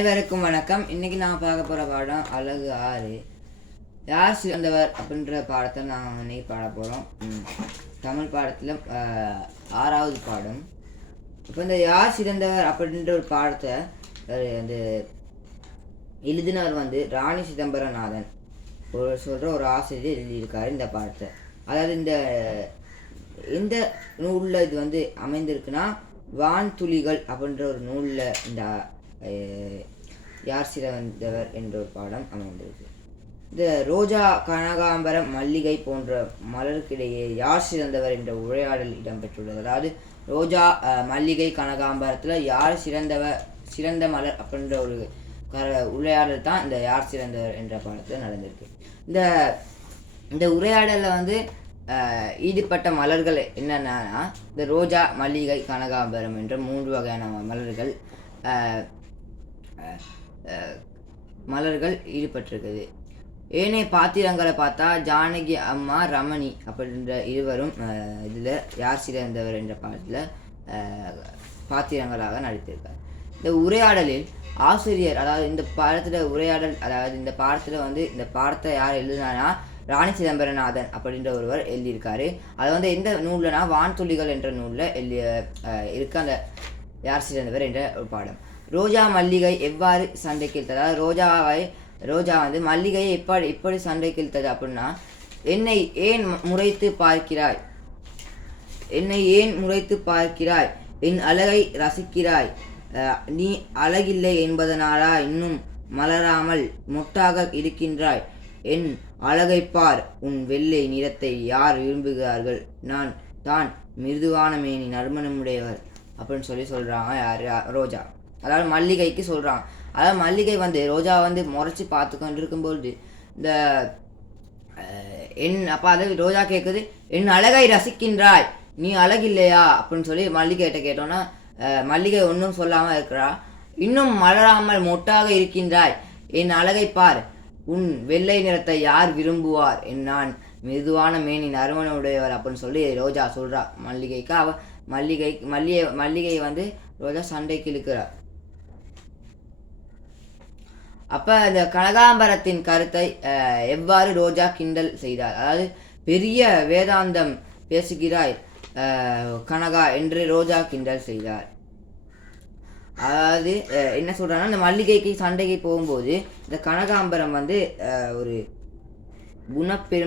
அனைவருக்கும் வணக்கம். இன்னைக்கு நான் பார்க்க போகிற பாடம் அழகு ஆறு. யார் சிறந்தவர் அப்படின்ற பாடத்தை நான் இன்னைக்கு பாட போகிறோம் தமிழ் பாடத்தில் ஆறாவது பாடம். இப்போ இந்த யார் சிறந்தவர் அப்படின்ற ஒரு பாடத்தை அந்த எழுதினவர் வந்து ராணி சிதம்பரநாதன். ஒரு சொல்கிற ஒரு ஆசிரியர் எழுதியிருக்காரு இந்த பாடத்தை. அதாவது இந்த எந்த நூலில் இது வந்து அமைந்திருக்குன்னா வான்துளிகள் அப்படின்ற ஒரு நூலில் இந்த யார் சிறந்தவர் என்ற ஒரு பாடம் அமைந்திருக்கு. இந்த ரோஜா கனகாம்பரம் மல்லிகை போன்ற மலருக்கிடையே யார் சிறந்தவர் என்ற உரையாடல் இடம்பெற்றுள்ளது. அதாவது ரோஜா மல்லிகை கனகாம்பரத்தில் யார் சிறந்தவர் சிறந்த மலர் அப்படின்ற ஒரு கர உரையாடல் தான் இந்த யார் சிறந்தவர் என்ற பாடத்தில் நடந்திருக்கு. இந்த இந்த உரையாடலில் வந்து ஈடுபட்ட மலர்கள் என்னென்னா இந்த ரோஜா மல்லிகை கனகாம்பரம் என்ற மூன்று வகையான மலர்கள் மலர்கள் ஈடுபட்டிருக்குது. ஏனைய பாத்திரங்களை பார்த்தா ஜானகி அம்மா ரமணி அப்படின்ற இருவரும் இதில் யார் சிறந்தவர் என்ற பாடத்தில் பாத்திரங்களாக நடித்திருக்கார். இந்த உரையாடலில் ஆசிரியர் அதாவது இந்த பாடத்தில் உரையாடல் அதாவது இந்த பாடத்தில் வந்து இந்த பாடத்தை யார் எழுதினானா ராணி சிதம்பரநாதன் அப்படின்ற ஒருவர் எழுதியிருக்காரு. அது வந்து எந்த நூல்லனா வான்துளிகள் என்ற நூலில் எழுதிய இருக்க அந்த யார் சிறந்தவர் என்ற ஒரு பாடம். ரோஜா மல்லிகை எவ்வாறு சண்டைக்கு இழுத்தது அதாவது ரோஜாவை ரோஜா வந்து மல்லிகையை எப்படி எப்படி சண்டைக்கு இழுத்தது அப்படின்னா என்னை ஏன் முறைத்து பார்க்கிறாய்? என்னை ஏன் முறைத்து பார்க்கிறாய்? என் அழகை ரசிக்கிறாய். நீ அழகில்லை என்பதனாலா இன்னும் மலராமல் மொட்டாக இருக்கின்றாய். என் அழகைப் பார் உன் வெள்ளை நிறத்தை யார் விரும்புகிறார்கள்? நான் தான் மிருதுவான மேனி நறுமணமுடையவர் அப்படின்னு சொல்லி சொல்கிறாங்க யார்? ரோஜா. அதாவது மல்லிகைக்கு சொல்கிறான் அதாவது மல்லிகை வந்து ரோஜா வந்து முறைச்சி பார்த்து கொண்டு இருக்கும்பொழுது இந்த என் அப்போ அது ரோஜா கேட்குது என் அழகை ரசிக்கின்றாய் நீ அழகில்லையா? அப்படின்னு சொல்லி மல்லிகைகிட்ட கேட்டோன்னா மல்லிகை ஒன்றும் சொல்லாமல் இருக்கிறா. இன்னும் மலராமல் மொட்டாக இருக்கின்றாய் என் அழகை பார் உன் வெள்ளை நிறத்தை யார் விரும்புவார்? என் நான் மெதுவான மேனி நறுமண உடையவர் அப்படின்னு சொல்லி ரோஜா சொல்கிறா மல்லிகைக்கு. அவ மல்லிகை மல்லிகை மல்லிகை வந்து ரோஜா சண்டைக்கு இழுக்கிறார் அப்போ இந்த கனகாம்பரத்தின் கருத்தை எவ்வாறு ரோஜா கிண்டல் செய்தார்? அதாவது பெரிய வேதாந்தம் பேசுகிறாய் கனகா என்று ரோஜா கிண்டல் செய்தார். அதாவது என்ன சொல்கிறாங்கன்னா இந்த மல்லிகைக்கு சண்டைக்கு போகும்போது இந்த கனகாம்பரம் வந்து ஒரு குணப்பெரும்